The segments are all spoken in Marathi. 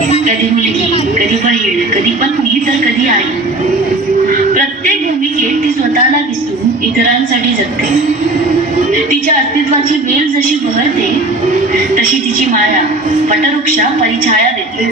कधी मुलगी, कधी बहीण, कधी पत्नी, तर कधी आई. प्रत्येक भूमिकेत ती स्वतःला विसरून इतरांसाठी जगते. तिच्या अस्तित्वाची वेल जशी बहरते तशी तिची माया वटवृक्षा परिछाया देते.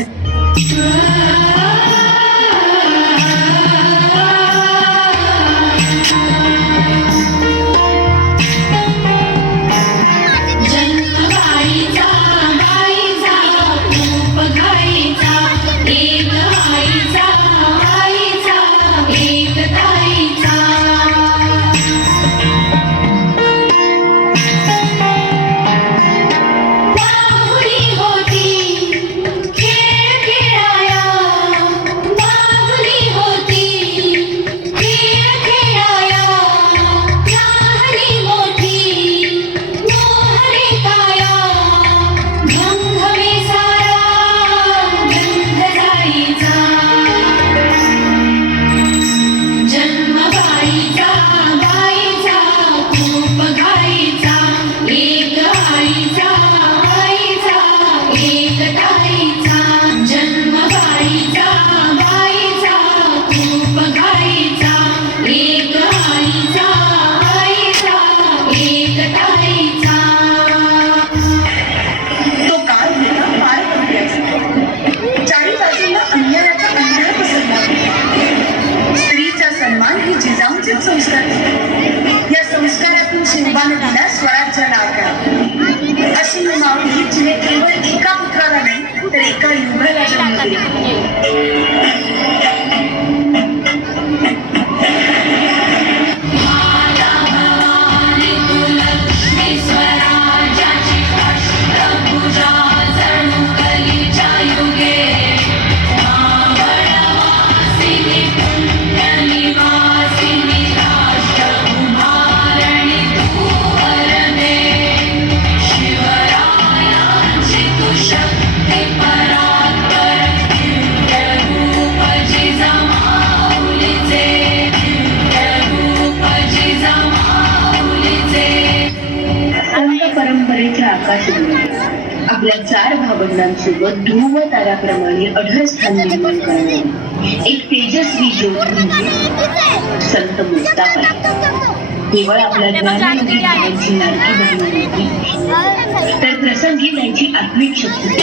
या संस्कारातून शिवबाने दिला स्वराज्य नाव करा. अशी माऊली जिने केवळ एका पुत्राला नाही तर एका युगाला जन्म दिला. परंपरेच्या आकाशात आपल्या 4 भावंडांसोबत ध्रुव ताराप्रमाणे अढळ स्थान निर्माण करणे एक तेजस्वी ज्योत म्हणजे संत मुक्ताबाई. केवळ आपल्या ज्ञानामध्ये त्यांची लाडकी बहीण होती, तर प्रसंगी त्यांची आत्मिक शक्ती.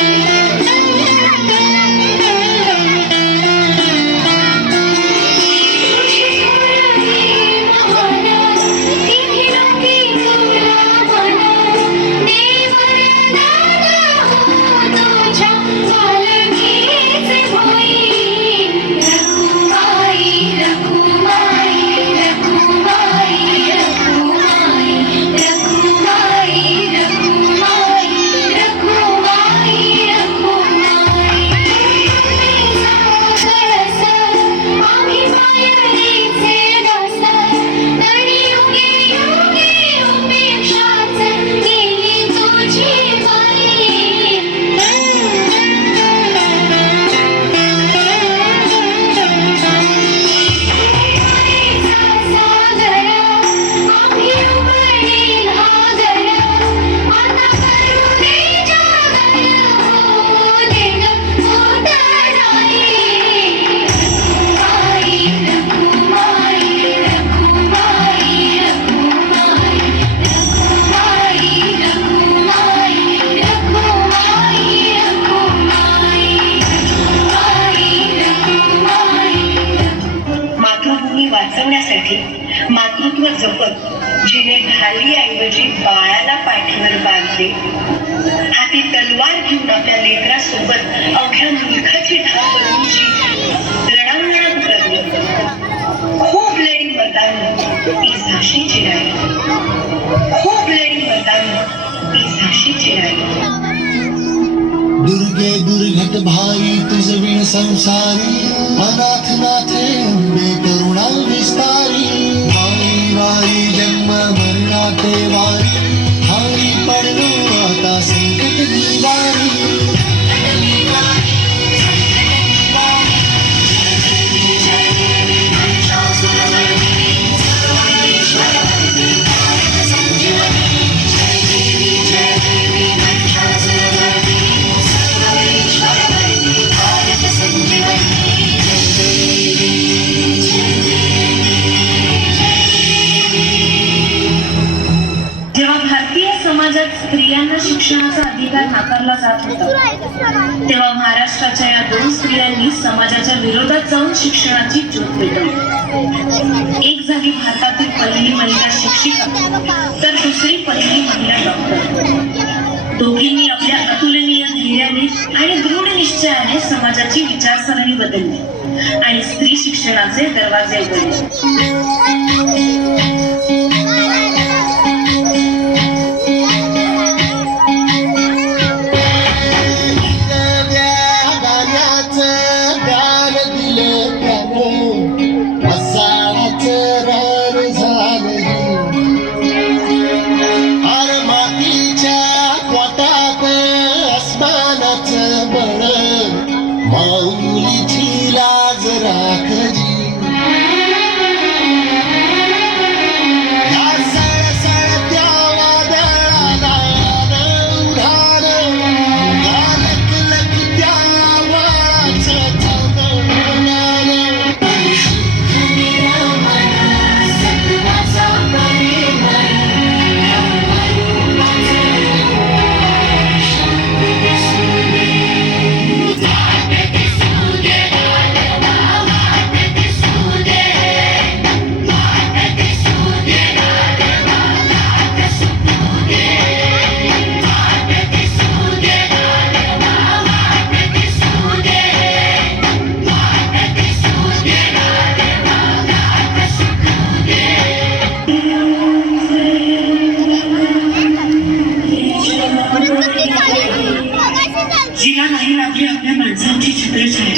मातृत्व जपत जिने ढाली ऐवजी बाळाला पाठीवर बांधले, हाती तलवार घेऊन आपल्या लेकरासोबत अवघ्या मुलखाची धार बनवून जी रणांगणात उतरली. खूप लढी मतांनी ती झाशीची राहिली. खूप लढी मतांनी ती झाशीची राहिली. दुर्गे दुर्घट भाई तुझ विण संसारी, अनाथ नाथे अंबे करुणा विस्तारी. वारी वारी जन्म मरणाते वारी, हारी पडलो आता संकट निवारी. तेव्हा महाराष्ट्राच्या या दोन स्त्रियांनी समाजाच्या विरोधात जाऊन शिक्षणाची ज्योत पेटवली. एक झाली भारतातील पहिली महिला शिक्षिका तर दुसरी पहिली महिला डॉक्टर. दोघींनी आपल्या अतुलनीय धैर्याने आणि दृढ निश्चयाने समाजाची विचारसरणी बदलली आणि स्त्री शिक्षणाचे दरवाजे उघडले. माऊलीची लाज राखजी या सळसळत्या वादळाला उधार या लखलखत्या वाळाचं चौदळणारं. जिला नाही लागली आपल्या माणसांची छत्रछाया.